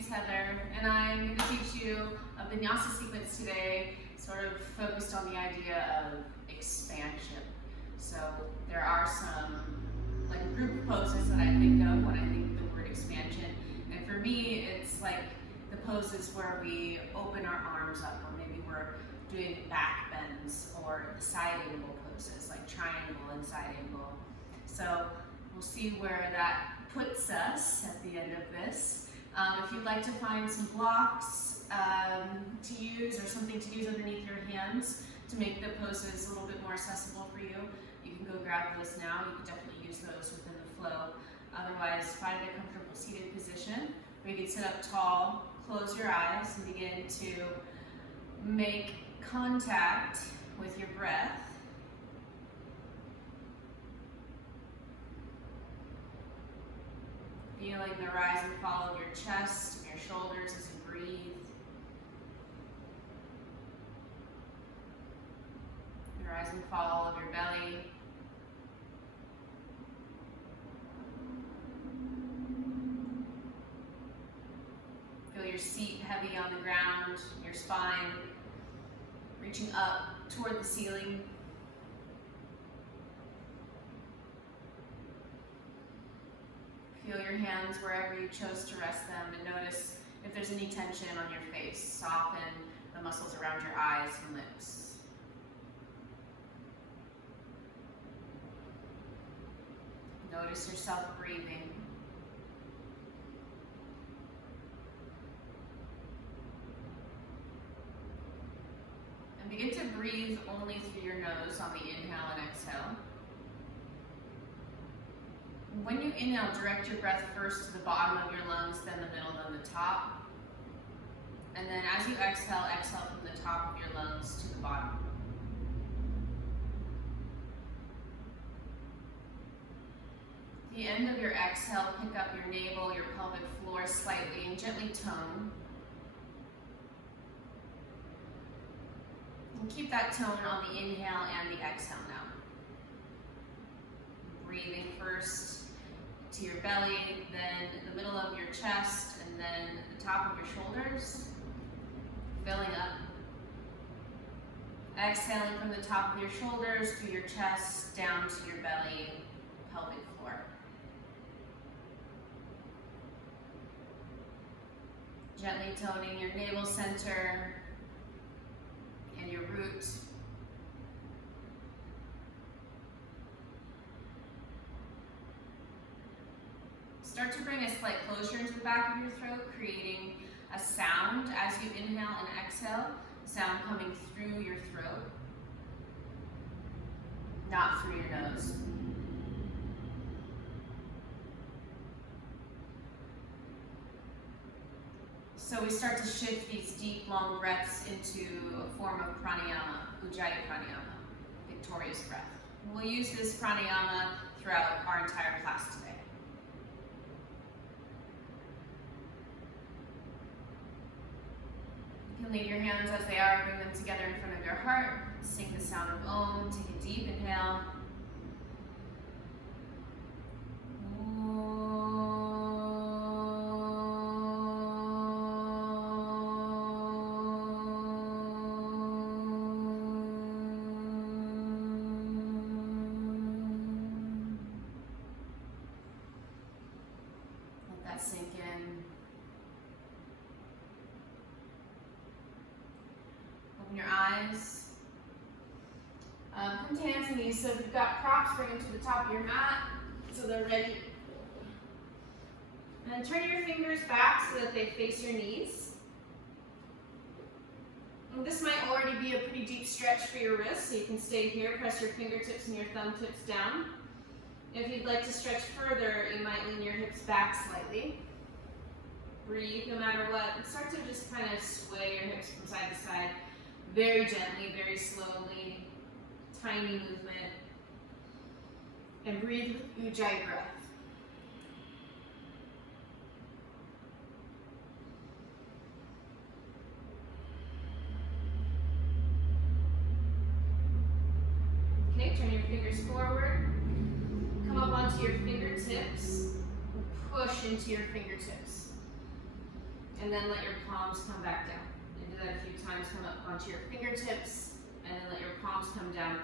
name's Heather, and I'm going to teach you a vinyasa sequence today, sort of focused on the idea of expansion. So there are some like group poses that I think of when I think of the word expansion, and for me it's like the poses where we open our arms up, or maybe we're doing back bends, or the side angle poses like triangle and side angle. So we'll see where that puts us at the end of this. If you'd like to find some blocks to use, or something to use underneath your hands to make the poses a little bit more accessible for you, you can go grab those now. You can definitely use those within the flow. Otherwise, find a comfortable seated position where you can sit up tall, close your eyes, and begin to make contact with your breath. Feeling the rise and fall of your chest and your shoulders as you breathe. The rise and fall of your belly. Feel your seat heavy on the ground, your spine reaching up toward the ceiling. Feel your hands wherever you chose to rest them, and notice if there's any tension on your face. Soften the muscles around your eyes and lips. Notice yourself breathing. And begin to breathe only through your nose on the inhale and exhale. When you inhale, direct your breath first to the bottom of your lungs, then the middle, then the top. And then as you exhale, exhale from the top of your lungs to the bottom. At the end of your exhale, pick up your navel, your pelvic floor slightly, and gently tone. And keep that tone on the inhale and the exhale now. Breathing first to your belly, then the middle of your chest, and then the top of your shoulders. Filling up. Exhaling from the top of your shoulders through your chest, down to your belly, pelvic floor. Gently toning your navel center and your root. Start to bring a slight closure into the back of your throat, creating a sound as you inhale and exhale, sound coming through your throat, not through your nose. So we start to shift these deep, long breaths into a form of pranayama, Ujjayi pranayama, victorious breath. We'll use this pranayama throughout our entire class today. You can leave your hands as they are, bring them together in front of your heart. Sing the sound of Om. Take a deep inhale. Let that sink in. Open your eyes. Come to hands and knees. So if you've got props, bring them to the top of your mat so they're ready. And then turn your fingers back so that they face your knees. And this might already be a pretty deep stretch for your wrists, so you can stay here. Press your fingertips and your thumb tips down. If you'd like to stretch further, you might lean your hips back slightly. Breathe no matter what. And start to just kind of sway your hips from side to side. Very gently, very slowly, tiny movement. And breathe with Ujjayi breath. Okay, turn your fingers forward. Come up onto your fingertips. Push into your fingertips. And then let your palms come back down. And do that a few times. Come up onto your fingertips, and then let your palms come down.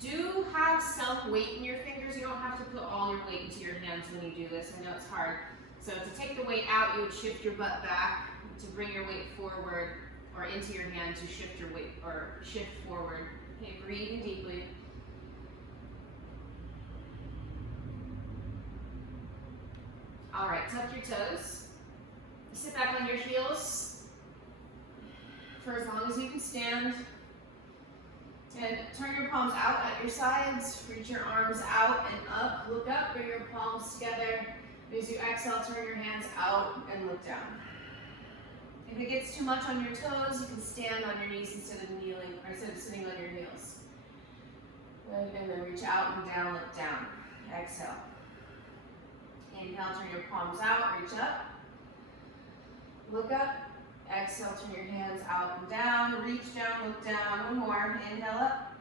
Do have some weight in your fingers. You don't have to put all your weight into your hands when you do this. I know it's hard. So to take the weight out, you would shift your butt back. To bring your weight forward or into your hands, you shift your weight or shift forward. Okay, breathing deeply. All right, tuck your toes. Sit back on your heels for as long as you can stand. And turn your palms out at your sides. Reach your arms out and up. Look up, bring your palms together. As you exhale, turn your hands out and look down. If it gets too much on your toes, you can stand on your knees instead of kneeling, or instead of sitting on your heels. Good, and then reach out and down, look down. Exhale. Inhale, turn your palms out, reach up. Look up. Exhale, turn your hands out and down. Reach down, look down. One more. Inhale up.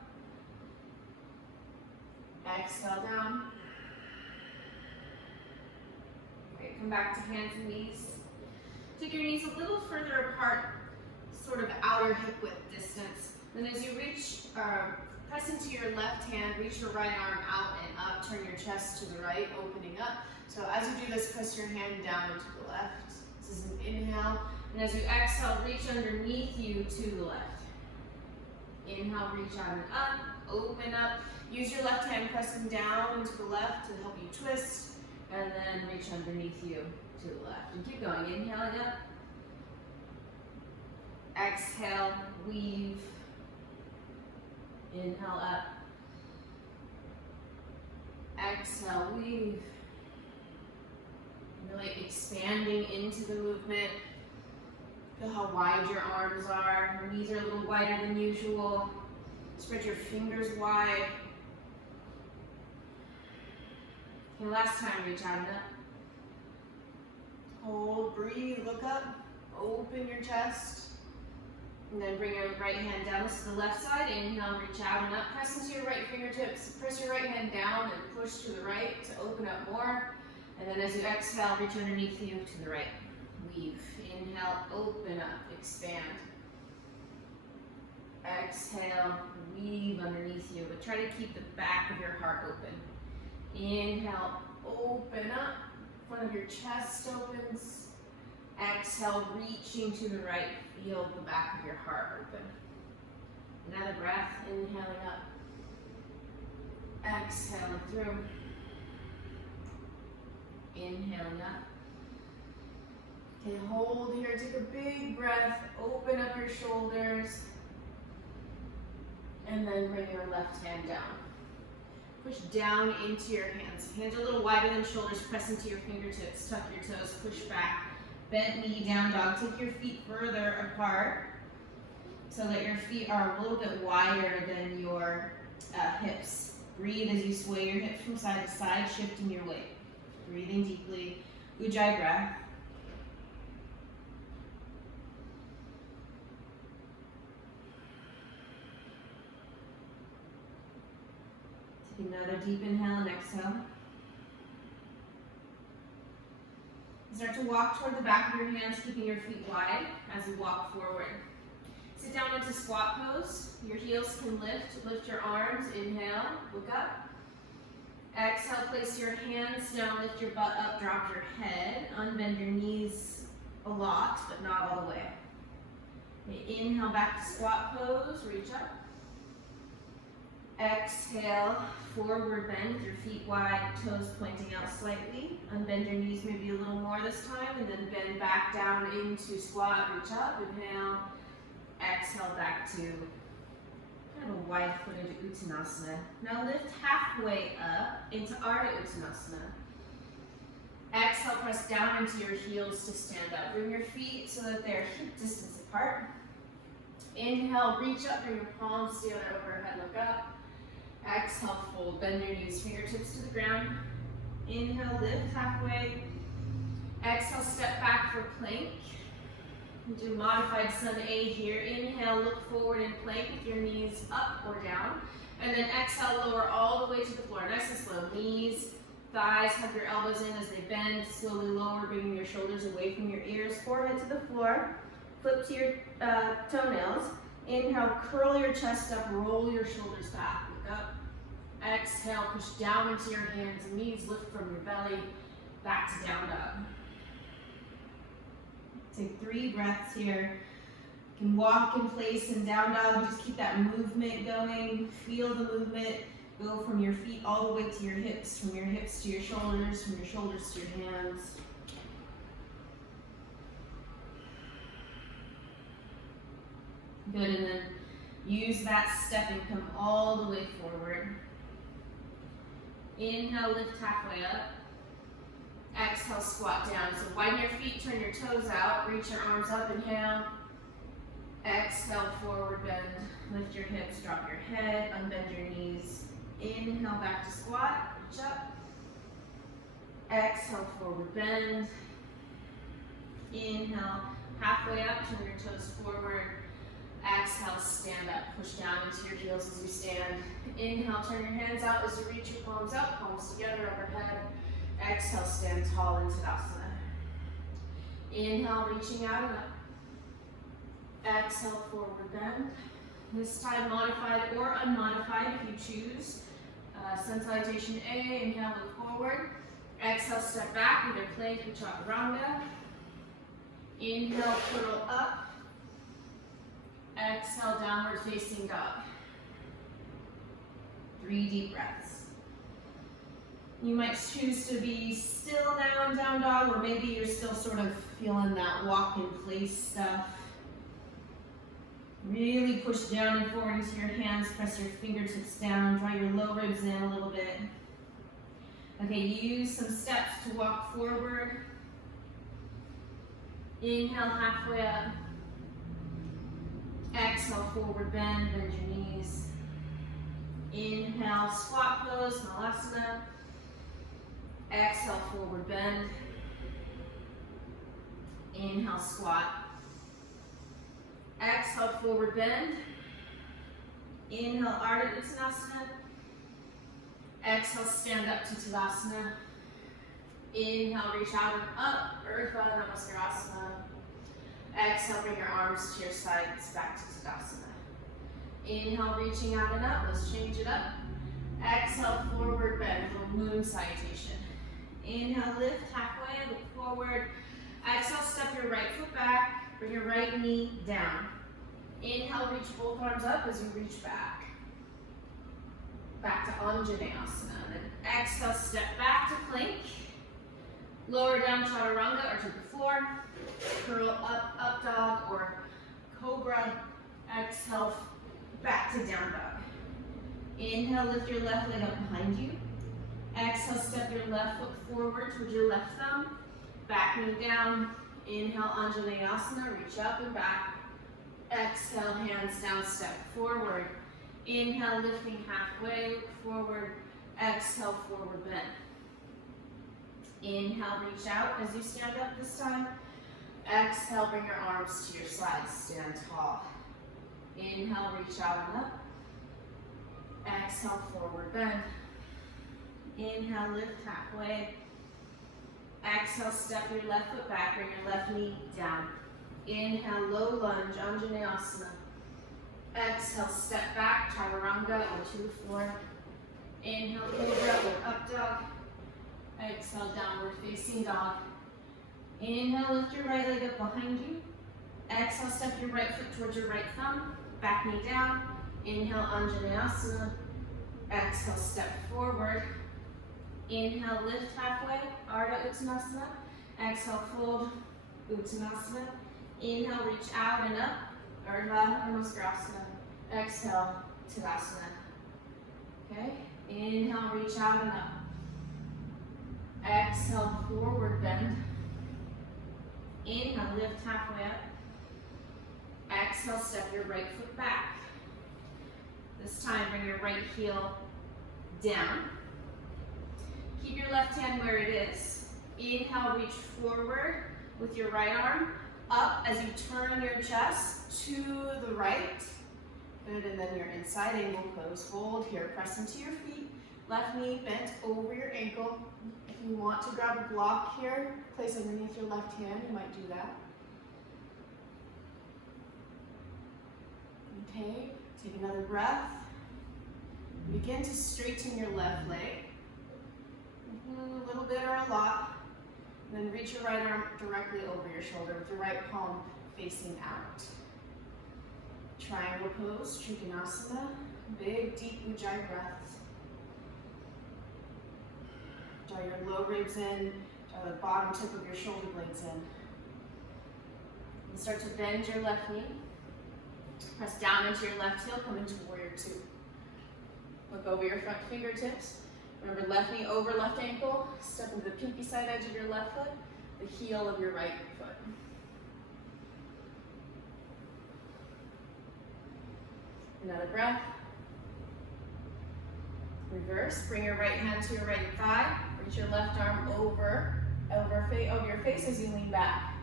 Exhale down. Great. Come back to hands and knees. Take your knees a little further apart, sort of outer hip width distance. Then as you reach, press into your left hand, reach your right arm out and up. Turn your chest to the right, opening up. So as you do this, press your hand down and to the left. This is an inhale. And as you exhale, reach underneath you to the left. Inhale, reach out and up, open up. Use your left hand pressing down to the left to help you twist. And then reach underneath you to the left. And keep going, inhaling up. Exhale, weave. Inhale up. Exhale, weave. Really expanding into the movement. Feel how wide your arms are. Your knees are a little wider than usual. Spread your fingers wide. Okay, last time, reach out and up. Hold, breathe, look up. Open your chest. And then bring your right hand down to the left side. Inhale, reach out and up. Press into your right fingertips. Press your right hand down and push to the right to open up more. And then as you exhale, reach underneath you to the right. Weave. Inhale, open up, expand. Exhale, weave underneath you, but try to keep the back of your heart open. Inhale, open up, front of your chest opens. Exhale, reaching to the right, feel the back of your heart open. Another breath, inhaling up. Exhaling through. Inhaling up. Okay, hold here, take a big breath, open up your shoulders, and then bring your left hand down. Push down into your hands. Hands are a little wider than shoulders, press into your fingertips, tuck your toes, push back, bend knee, down dog. Take your feet further apart so that your feet are a little bit wider than your hips. Breathe as you sway your hips from side to side, shifting your weight. Breathing deeply, Ujjayi breath. Take another deep inhale and exhale. Start to walk toward the back of your hands, keeping your feet wide as you walk forward. Sit down into squat pose. Your heels can lift. Lift your arms. Inhale, look up. Exhale, place your hands down, lift your butt up, drop your head. Unbend your knees a lot, but not all the way. Okay, inhale, back to squat pose, reach up. Exhale, forward bend with your feet wide, toes pointing out slightly. Unbend your knees maybe a little more this time, and then bend back down into squat, reach up, inhale. Exhale, back to kind of a wide-footed Uttanasana. Now lift halfway up into Ardha Uttanasana. Exhale, press down into your heels to stand up. Bring your feet so that they're hip distance apart. Inhale, reach up, bring your palms together overhead, look up. Exhale, fold, bend your knees, fingertips to the ground. Inhale, lift halfway. Exhale, step back for plank. Do modified sun A here. Inhale, look forward in plank with your knees up or down. And then exhale, lower all the way to the floor. Nice and slow. Knees, thighs, hug your elbows in as they bend. Slowly lower, bringing your shoulders away from your ears. Forehead to the floor. Flip to your toenails. Inhale, curl your chest up, roll your shoulders back. Look up. Exhale, push down into your hands and knees. Lift from your belly. Back to down dog. Take 3 breaths here. You can walk in place in down dog. Just keep that movement going. Feel the movement. Go from your feet all the way to your hips, from your hips to your shoulders, from your shoulders to your hands. Good, and then use that step and come all the way forward. Inhale, lift halfway up. Exhale, squat down. So widen your feet, turn your toes out, reach your arms up, inhale. Exhale, forward bend. Lift your hips, drop your head, unbend your knees. Inhale, back to squat, reach up. Exhale, forward bend. Inhale, halfway up, turn your toes forward. Exhale, stand up, push down into your heels as you stand. Inhale, turn your hands out as you reach your palms up, palms together overhead. Exhale, stand tall in Tadasana. Inhale, reaching out and up. Exhale, forward bend. This time modified or unmodified if you choose. Sensation A, inhale, look forward. Exhale, step back, either plank or chaturanga. Inhale, curl up. Exhale, downward facing dog. 3 deep breaths. You might choose to be still now in down dog, or maybe you're still sort of feeling that walk in place stuff. Really push down and forward into your hands, press your fingertips down, draw your low ribs in a little bit. Okay, use some steps to walk forward. Inhale, halfway up. Exhale, forward bend, bend your knees. Inhale, squat pose, Malasana. Exhale, forward bend. Inhale, squat. Exhale, forward bend. Inhale, Ardha Uttanasana. Exhale, stand up to Tadasana. Inhale, reach out and up, Urdhva Namaskarasana. Exhale, bring your arms to your sides, back to Tadasana. Inhale, reaching out and up, let's change it up. Exhale, forward bend, little moon salutation. Inhale, lift halfway, look forward. Exhale, step your right foot back, bring your right knee down. Inhale, reach both arms up as you reach back. Back to Anjaneyasana. Then exhale, step back to plank. Lower down chaturanga or to the floor. Curl up, up dog or cobra. Exhale, back to down dog. Inhale, lift your left leg up behind you. Exhale, step your left foot forward towards your left thumb. Back knee down. Inhale, Anjaneyasana, reach up and back. Exhale, hands down, step forward. Inhale, lifting halfway, forward. Exhale, forward bend. Inhale, reach out as you stand up this time. Exhale, bring your arms to your sides, stand tall. Inhale, reach out and up. Exhale, forward bend. Inhale, lift halfway. Exhale, step your left foot back, bring your left knee down. Inhale, low lunge, Anjaneyasana. Exhale, step back, chaturanga or to the floor. Inhale, cobra or up dog. Exhale, downward facing dog. Inhale, lift your right leg up behind you. Exhale, step your right foot towards your right thumb. Back knee down. Inhale, Anjaneyasana. Exhale, step forward. Inhale, lift halfway, Ardha Uttanasana. Exhale, fold, Uttanasana. Inhale, reach out and up, Urdhva Namaskarasana. Exhale, Tadasana. Okay, inhale, reach out and up. Exhale, forward bend. Inhale, lift halfway up. Exhale, step your right foot back. This time, bring your right heel down. Keep your left hand where it is. Inhale, reach forward with your right arm, up as you turn your chest to the right. Good, and then your inside angle pose. Hold here, press into your feet. Left knee bent over your ankle. If you want to grab a block here, place underneath your left hand, you might do that. Okay, take another breath. Begin to straighten your left leg. A little bit or a lot. And then reach your right arm directly over your shoulder with your right palm facing out. Triangle pose, Trikonasana. Big, deep Ujjayi breaths. Draw your low ribs in, draw the bottom tip of your shoulder blades in. And start to bend your left knee. Press down into your left heel, come into warrior two. Look over your front fingertips. Remember, left knee over left ankle. Step into the pinky side edge of your left foot, the heel of your right foot. Another breath. Reverse. Bring your right hand to your right thigh. Reach your left arm over your face as you lean back.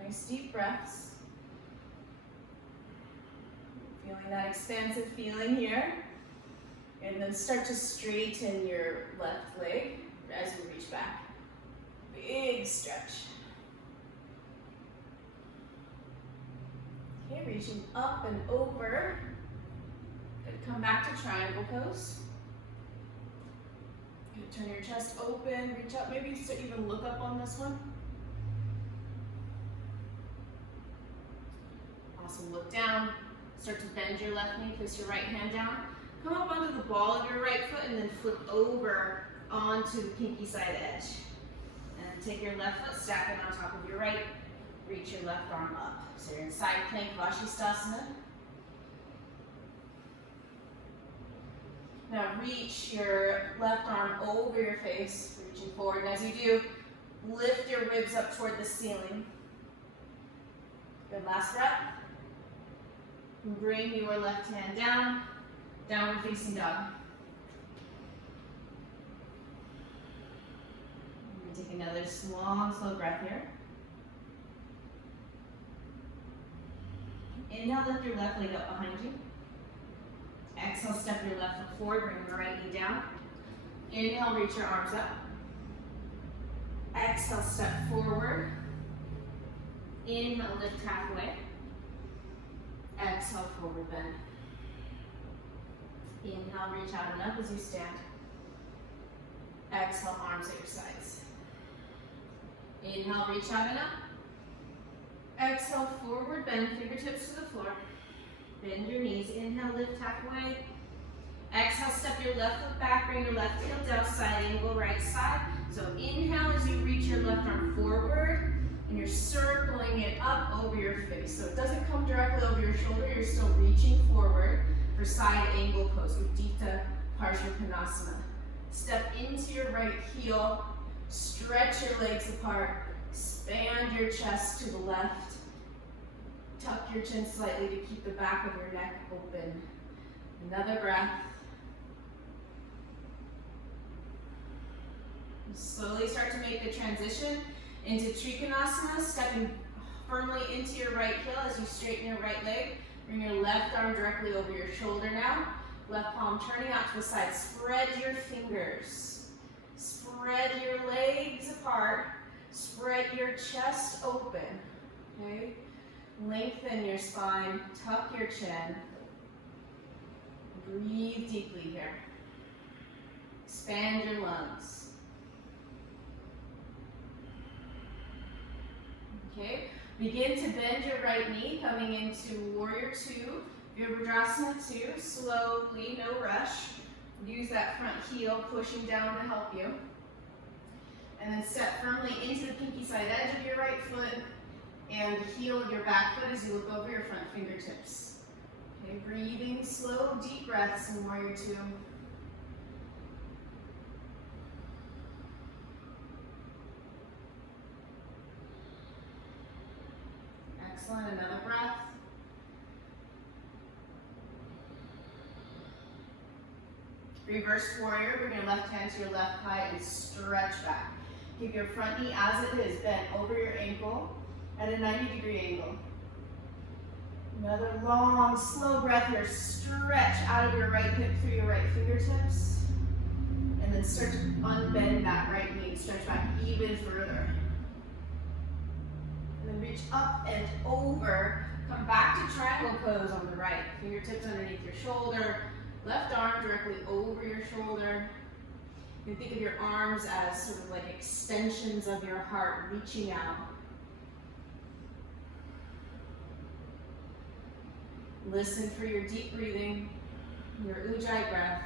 Nice deep breaths. Feeling that expansive feeling here. And then start to straighten your left leg as you reach back. Big stretch. Okay, reaching up and over. Good. Come back to triangle pose. Good. Turn your chest open, reach up. Maybe even look up on this one. Awesome. Look down. Start to bend your left knee. Place your right hand down. Come up onto the ball of your right foot and then flip over onto the pinky side edge. And take your left foot, stack it on top of your right. Reach your left arm up. So you're in side plank Vashisthasana. Now reach your left arm over your face, reaching forward. And as you do, lift your ribs up toward the ceiling. Good, last breath. Bring your left hand down, downward facing dog. Take another long, slow breath here. Inhale, lift your left leg up behind you. Exhale, step your left foot forward, bring your right knee down. Inhale, reach your arms up. Exhale, step forward. Inhale, lift halfway. Exhale, forward bend. Inhale, reach out and up as you stand. Exhale, arms at your sides. Inhale, reach out and up. Exhale, forward bend, fingertips to the floor. Bend your knees. Inhale, lift halfway. Exhale, step your left foot back, bring your left heel down, side angle, right side. So inhale as you reach your left arm forward, and you're circling it up over your face. So it doesn't come directly over your shoulder, you're still reaching forward for side angle pose, Utthita Parsvakonasana. Step into your right heel, stretch your legs apart, expand your chest to the left, tuck your chin slightly to keep the back of your neck open. Another breath. Slowly start to make the transition into Trikonasana, stepping firmly into your right heel as you straighten your right leg. Bring your left arm directly over your shoulder now. Left palm turning out to the side. Spread your fingers. Spread your legs apart. Spread your chest open. Okay? Lengthen your spine. Tuck your chin. Breathe deeply here. Expand your lungs. Okay, begin to bend your right knee, coming into Warrior Two, Virabhadrasana 2, slowly, no rush. Use that front heel, pushing down to help you. And then step firmly into the pinky side edge of your right foot and the heel of your back foot as you look over your front fingertips. Okay, breathing slow, deep breaths in Warrior Two. Excellent, another breath. Reverse warrior, bring your left hand to your left thigh and stretch back. Keep your front knee as it is, bent over your ankle at a 90-degree angle. Another long, slow breath here. Stretch out of your right hip through your right fingertips. And then start to unbend that right knee. Stretch back even further. And then reach up and over. Come back to triangle pose on the right. Fingertips underneath your shoulder. Left arm directly over your shoulder. You can think of your arms as sort of like extensions of your heart reaching out. Listen for your deep breathing, your Ujjayi breath.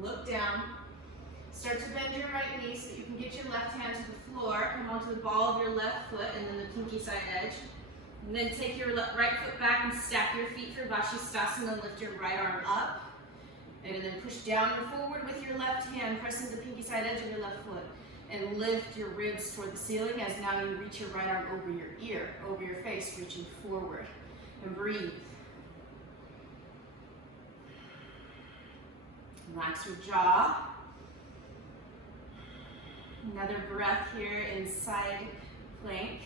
Look down. Start to bend your right knee so that you can get your left hand to the floor. Come onto the ball of your left foot and then the pinky side edge. And then take your right foot back and stack your feet for Vashisthasana. Lift your right arm up. And then push down and forward with your left hand. Press into the pinky side edge of your left foot. And lift your ribs toward the ceiling as now you reach your right arm over your ear, over your face, reaching forward. And breathe. Relax your jaw. Another breath here in side plank.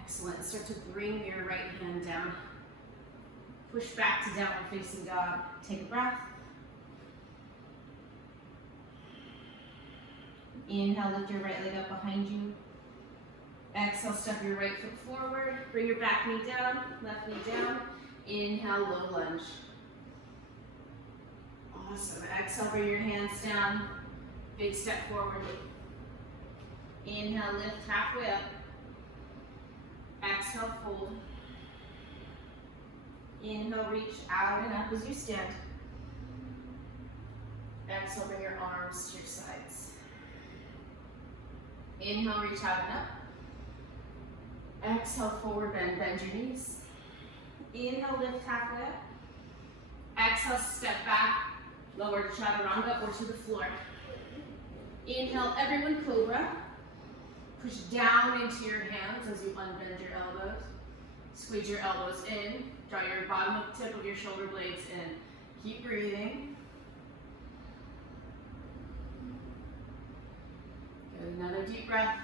Excellent. Start to bring your right hand down. Push back to downward facing dog. Take a breath. Inhale, lift your right leg up behind you. Exhale, step your right foot forward. Bring your back knee down, left knee down. Inhale, low lunge. Awesome. Exhale, bring your hands down. Big step forward. Inhale, lift halfway up. Exhale, fold. Inhale, reach out and up as you stand. Exhale, bring your arms to your sides. Inhale, reach out and up. Exhale, forward bend, bend your knees. Inhale, lift halfway up. Exhale, step back, lower to chaturanga or to the floor. Inhale, everyone cobra. Push down into your hands as you unbend your elbows. Squeeze your elbows in. Draw your bottom tip of your shoulder blades in. Keep breathing. Good. Another deep breath.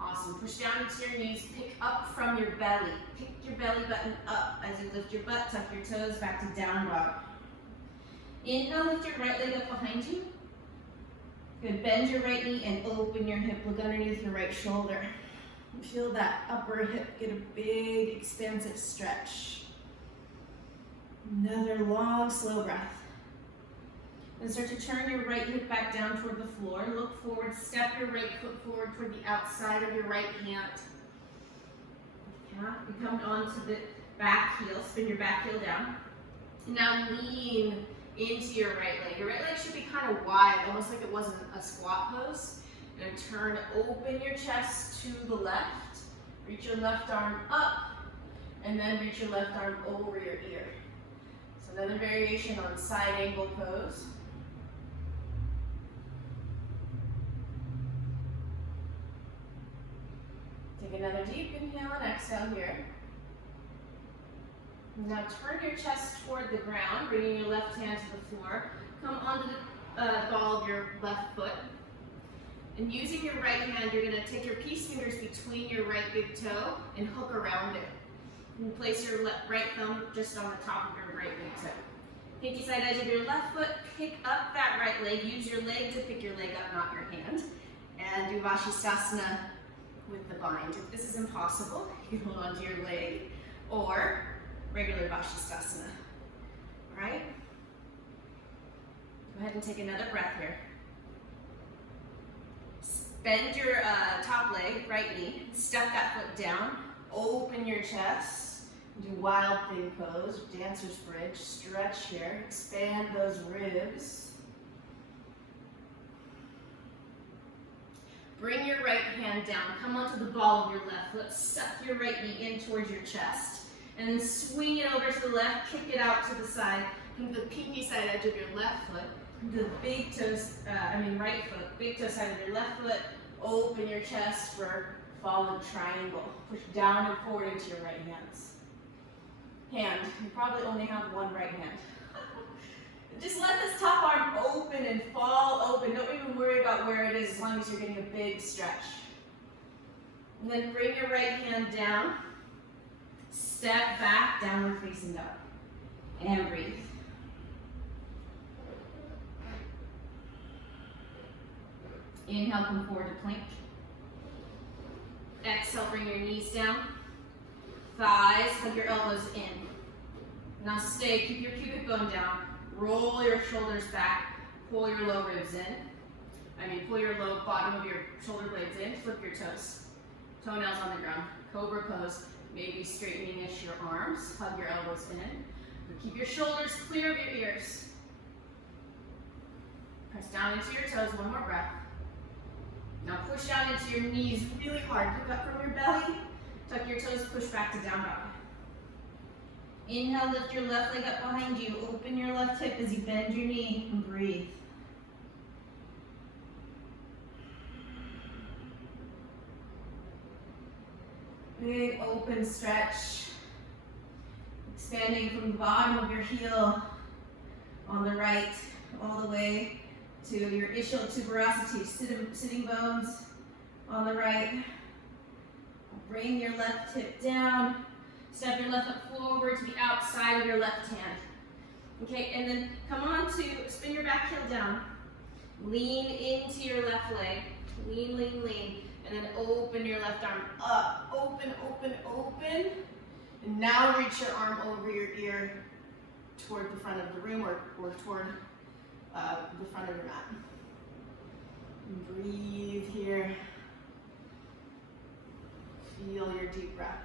Awesome. Push down into your knees. Pick up from your belly. Pick your belly button up as you lift your butt. Tuck your toes back to down dog. Inhale, lift your right leg up behind you. Good. Bend your right knee and open your hip. Look underneath your right shoulder. Feel that upper hip get a big, expansive stretch. Another long, slow breath. And start to turn your right hip back down toward the floor. Look forward, step your right foot forward toward the outside of your right hand. You come onto the back heel, spin your back heel down. Now lean into your right leg. Your right leg should be kind of wide, almost like it wasn't a squat pose. You're going to turn, open your chest to the left. Reach your left arm up, and then reach your left arm over your ear. So another variation on side angle pose. Take another deep inhale and exhale here. Now turn your chest toward the ground, bringing your left hand to the floor. Come onto the ball of your left foot. And using your right hand, you're going to take your peace fingers between your right big toe and hook around it. And place your right thumb just on the top of your right big toe. Pinky side edge of your left foot, pick up that right leg. Use your leg to pick your leg up, not your hand. And do Vashisthasana with the bind. If this is impossible, you can hold onto your leg or regular Vashisthasana. All right? Go ahead and take another breath here. Bend your top leg, right knee, step that foot down, open your chest, do wild thing pose, dancer's bridge, stretch here, expand those ribs. Bring your right hand down, come onto the ball of your left foot, suck your right knee in towards your chest, and then swing it over to the left, kick it out to the side, come to the pinky side edge of your left foot, the big toes, right foot, big toe side of your left foot, open your chest for fallen triangle. Push down and forward into your right hands. You probably only have one right hand. Just let this top arm open open and fall open. Don't even worry about where it is as long as you're getting a big stretch. And then bring your right hand down. Step back, downward facing dog. And breathe. Inhale, come forward to plank. Exhale, bring your knees down. Thighs, hug your elbows in. Now stay, keep your pubic bone down. Roll your shoulders back. Pull your low ribs in. Pull your low bottom of your shoulder blades in. Flip your toes. Toenails on the ground. Cobra pose. Maybe straightening-ish your arms. Hug your elbows in. Keep your shoulders clear of your ears. Press down into your toes. One more breath. Now push down into your knees really hard. Pick up from your belly. Tuck your toes. Push back to down dog. Inhale, lift your left leg up behind you. Open your left hip as you bend your knee and breathe. Big open stretch. Expanding from the bottom of your heel on the right all the way to your ischial tuberosity, sitting bones on the right. Bring your left hip down. Step your left foot forward to the outside of your left hand. Okay, and then come on to spin your back heel down. Lean into your left leg. Lean, lean, lean. And then open your left arm up. Open, open, open. And now reach your arm over your ear toward the front of the room or toward the front of your mat. And breathe here. Feel your deep breath.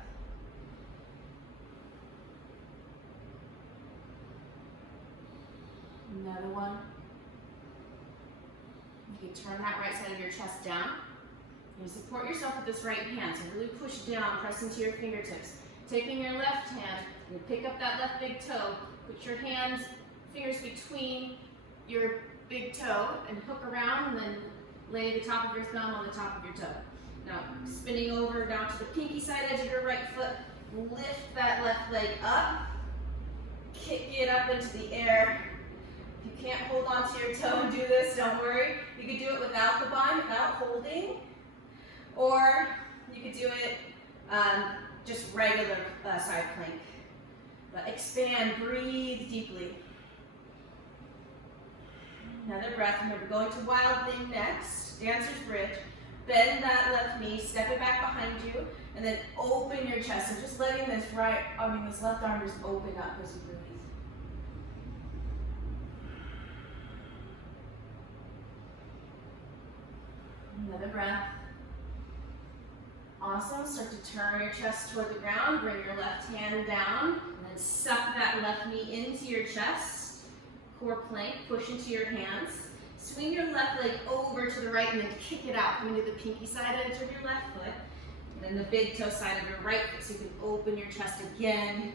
Another one. Okay, turn that right side of your chest down. You support yourself with this right hand, so really push down, press into your fingertips. Taking your left hand, you pick up that left big toe, put your fingers between your big toe and hook around, and then lay the top of your thumb on the top of your toe. Now, spinning over down to the pinky side edge of your right foot, lift that left leg up, kick it up into the air. If you can't hold onto your toe and do this, don't worry. You could do it without the bind, without holding, or you could do it just regular side plank. But expand, breathe deeply. Another breath. Remember, going to wild thing next. Dancer's bridge. Bend that left knee, step it back behind you, and then open your chest. And just letting this this left arm just open up as you breathe. Another breath. Awesome. Start to turn your chest toward the ground. Bring your left hand down, and then suck that left knee into your chest. Core plank. Push into your hands. Swing your left leg over to the right and then kick it out, coming to the pinky side edge of your left foot, and then the big toe side of your right foot, so you can open your chest again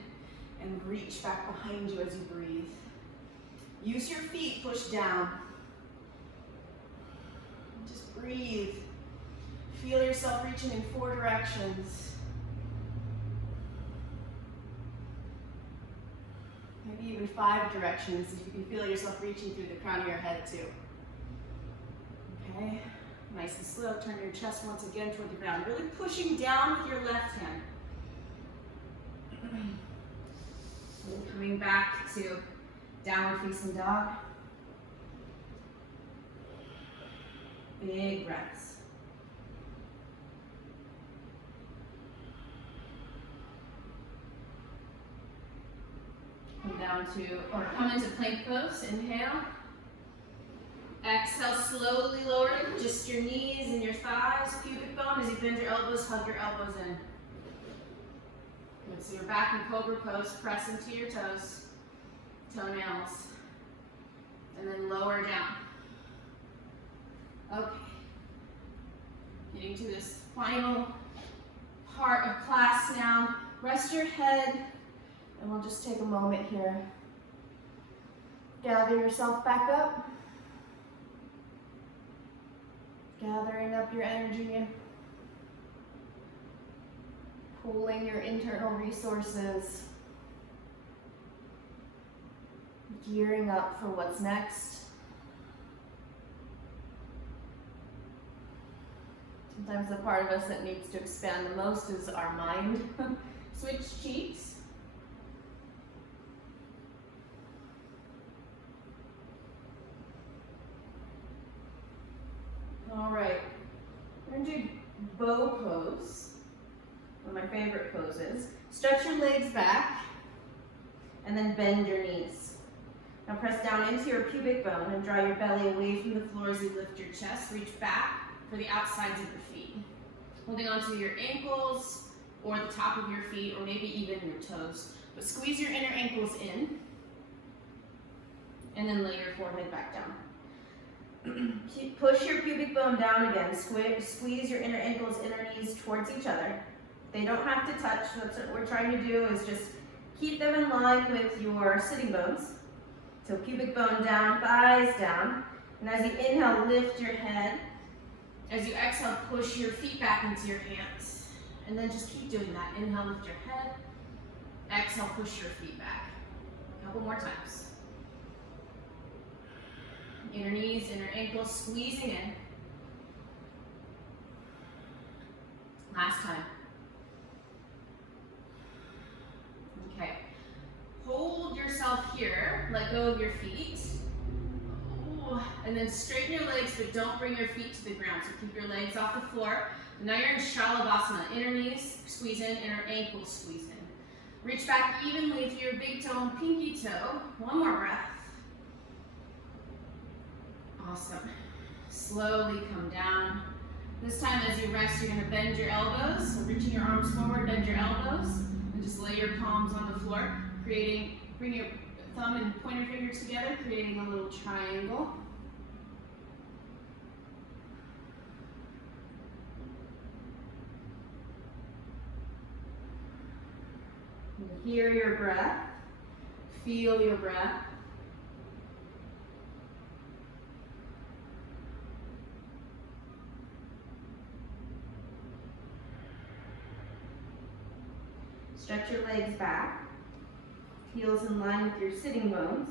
and reach back behind you as you breathe. Use your feet, push down. Just breathe. Feel yourself reaching in 4 directions. Maybe even 5 directions, if you can feel yourself reaching through the crown of your head too. Okay, nice and slow. Turn your chest once again toward the ground. Really pushing down with your left hand. And coming back to downward facing dog. Big breaths. Come into plank pose. Inhale. Exhale, slowly lower just your knees and your thighs, pubic bone. As you bend your elbows, hug your elbows in. Good. So you're back in cobra pose. Press into your toes, toenails, and then lower down. Okay. Getting to this final part of class now. Rest your head, and we'll just take a moment here. Gather yourself back up. Gathering up your energy, pooling your internal resources, gearing up for what's next. Sometimes the part of us that needs to expand the most is our mind. Switch cheeks. All right, we're gonna do bow pose, one of my favorite poses. Stretch your legs back and then bend your knees. Now press down into your pubic bone and draw your belly away from the floor as you lift your chest. Reach back for the outsides of your feet. Holding onto your ankles or the top of your feet or maybe even your toes. But squeeze your inner ankles in and then lay your forehead back down. Push your pubic bone down again. Squeeze your inner ankles, inner knees towards each other. They don't have to touch. That's what we're trying to do, is just keep them in line with your sitting bones. So pubic bone down, thighs down. And as you inhale, lift your head. As you exhale, push your feet back into your hands. And then just keep doing that. Inhale, lift your head. Exhale, push your feet back. A couple more times. Inner knees, inner ankles, squeezing in. Last time. Okay. Hold yourself here. Let go of your feet. Ooh. And then straighten your legs, but don't bring your feet to the ground. So keep your legs off the floor. Now you're in Shalabhasana. Inner knees, squeeze in. Inner ankles, squeeze in. Reach back evenly through your big toe and pinky toe. One more breath. Awesome. Slowly come down. This time as you rest, you're going to bend your elbows. So reaching your arms forward, bend your elbows, and just lay your palms on the floor, bring your thumb and pointer fingers together, creating a little triangle. Hear your breath. Feel your breath. Stretch your legs back, heels in line with your sitting bones.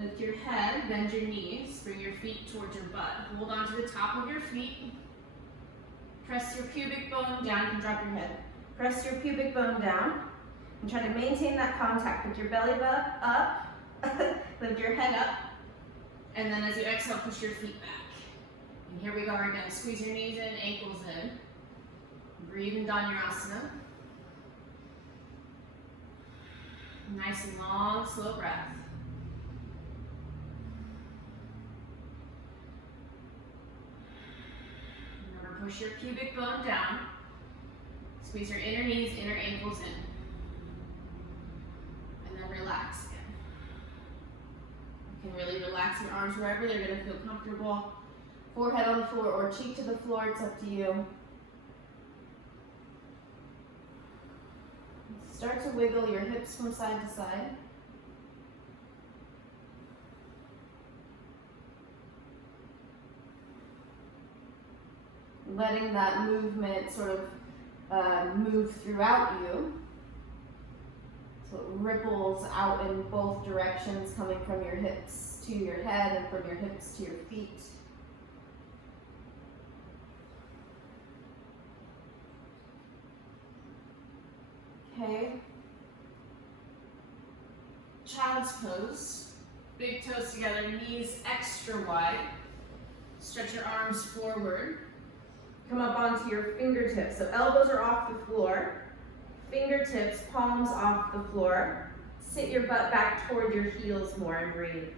Lift your head, bend your knees, bring your feet towards your butt. Hold on to the top of your feet. Press your pubic bone down, you can drop your head. Press your pubic bone down and try to maintain that contact with your belly button up. Lift your head up, and then as you exhale, push your feet back. And here we go again. Squeeze your knees in, ankles in. Breathe in Dhanurasana. Nice and long, slow breath. Remember, push your pubic bone down. Squeeze your inner knees, inner ankles in. And then relax again. You can really relax your arms wherever they're going to feel comfortable. Forehead on the floor or cheek to the floor, it's up to you. Start to wiggle your hips from side to side. Letting that movement sort of move throughout you. So it ripples out in both directions, coming from your hips to your head and from your hips to your feet. Okay. Child's pose. Big toes together, knees extra wide. Stretch your arms forward. Come up onto your fingertips. So elbows are off the floor. Fingertips, palms off the floor. Sit your butt back toward your heels more and breathe.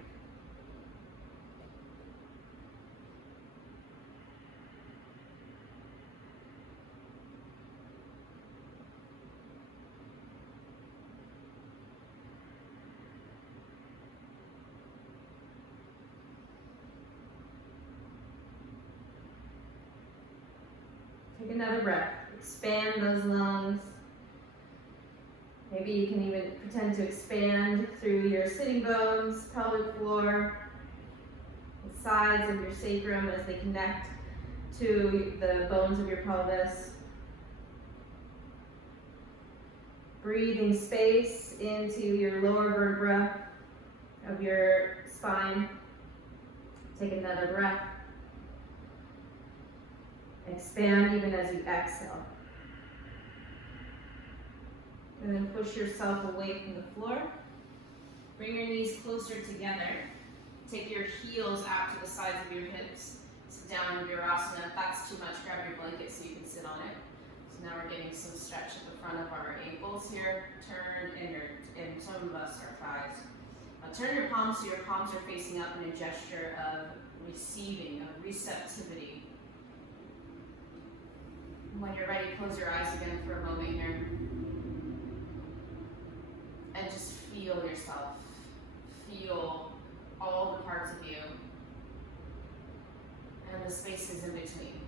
Take another breath. Expand those lungs. Maybe you can even pretend to expand through your sitting bones, pelvic floor, the sides of your sacrum as they connect to the bones of your pelvis. Breathing space into your lower vertebra of your spine. Take another breath. Expand even as you exhale. And then push yourself away from the floor. Bring your knees closer together. Take your heels out to the sides of your hips. Sit down in Virasana. If that's too much, grab your blanket so you can sit on it. So now we're getting some stretch at the front of our ankles here. Turn inward, and some of us are thighs. Now turn your palms so your palms are facing up in a gesture of receiving, of receptivity. When you're ready, close your eyes again for a moment here. And just feel yourself. Feel all the parts of you and the spaces in between.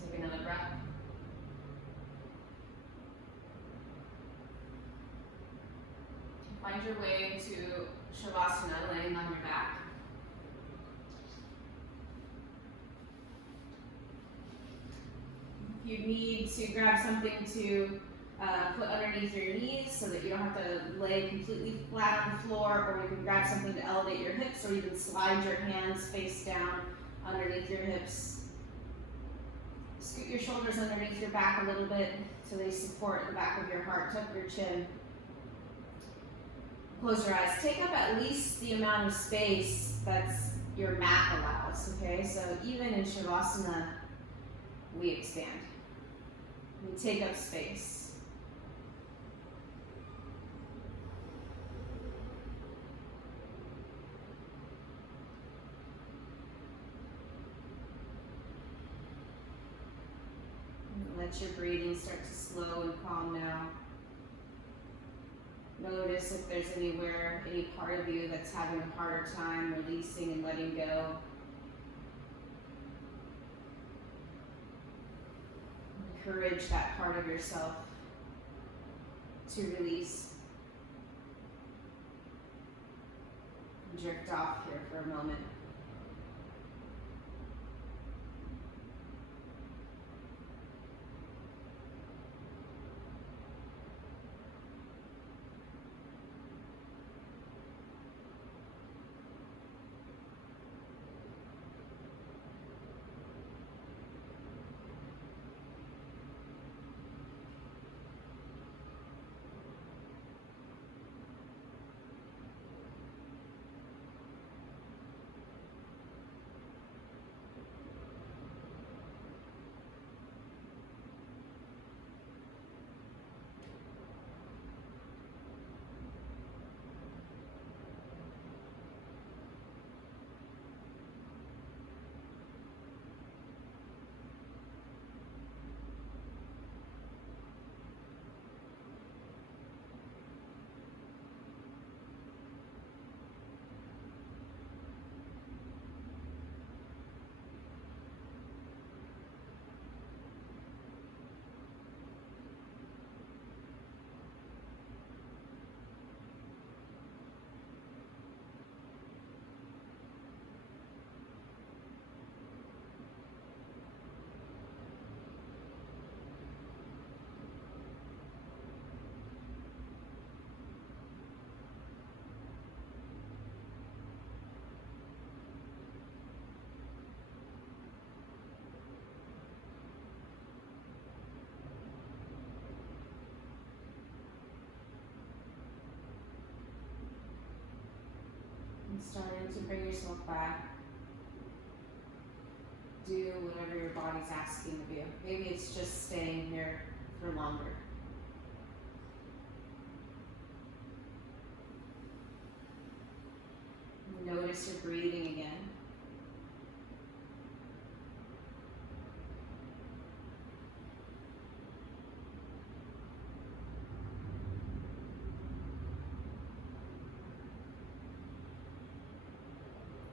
Take another breath. Find your way into Shavasana, laying on your back. If you need to grab something to put underneath your knees so that you don't have to lay completely flat on the floor, or you can grab something to elevate your hips, or you can slide your hands face down underneath your hips. Scoot your shoulders underneath your back a little bit so they support the back of your heart. Tuck your chin. Close your eyes. Take up at least the amount of space that's your mat allows, okay? So even in Shavasana, we expand. We take up space. And let your breathing start to slow and calm now. Notice if there's anywhere, any part of you that's having a harder time releasing and letting go. Encourage that part of yourself to release. Drift off here for a moment. And starting to bring yourself back. Do whatever your body's asking of you. Maybe it's just staying here for longer. Notice your breathing again.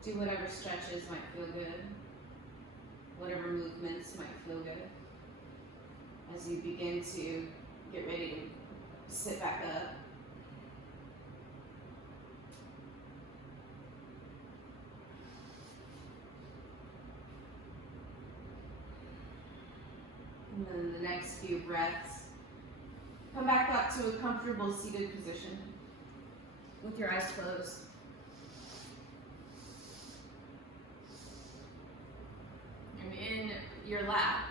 Do whatever stretches might feel good. Whatever movements might feel good. As you begin to get ready to sit back up. And then the next few breaths, come back up to a comfortable seated position with your eyes closed. And in your lap,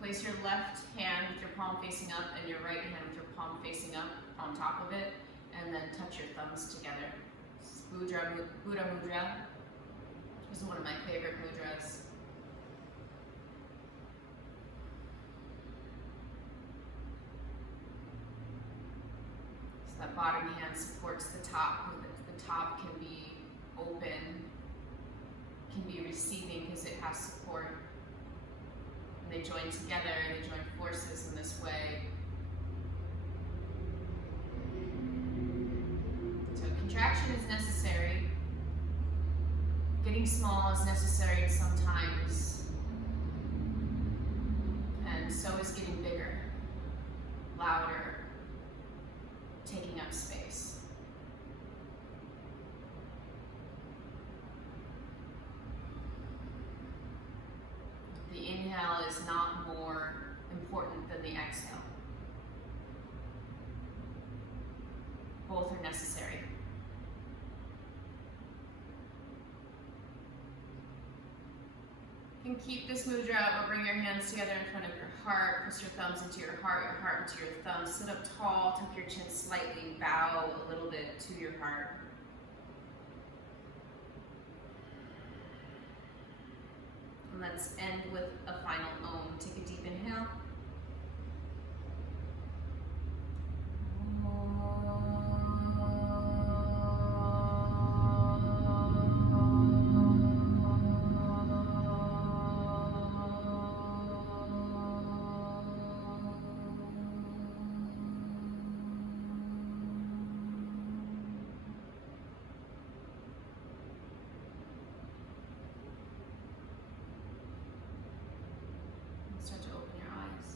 place your left hand with your palm facing up and your right hand with your palm facing up on top of it, and then touch your thumbs together. This is Buddha Mudra. This is one of my favorite mudras. So that bottom hand supports the top. The top can be open, can be receiving because it has support. And they join together, they join forces in this way. So contraction is necessary. Getting small is necessary sometimes. And so is getting bigger, louder, taking up space. The inhale is not more important than the exhale. Both are necessary. You can keep this mudra or bring your hands together in front of your heart, press your thumbs into your heart into your thumbs. Sit up tall, tuck your chin slightly, bow a little bit to your heart. And let's end with a final Om. Take a deep inhale. Start to open your eyes.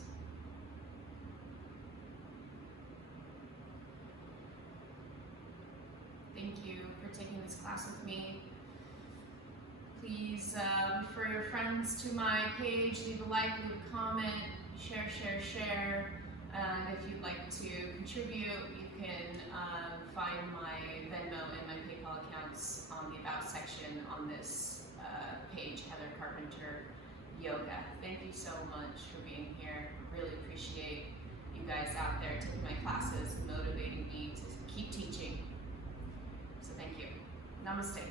Thank you for taking this class with me. Please refer your friends to my page, leave a like, leave a comment, share. And if you'd like to contribute, you can find my Venmo and my PayPal accounts on the About section on this page, Heather Carpenter Yoga. Thank you so much for being here. Really appreciate you guys out there taking my classes and motivating me to keep teaching. So thank you. Namaste.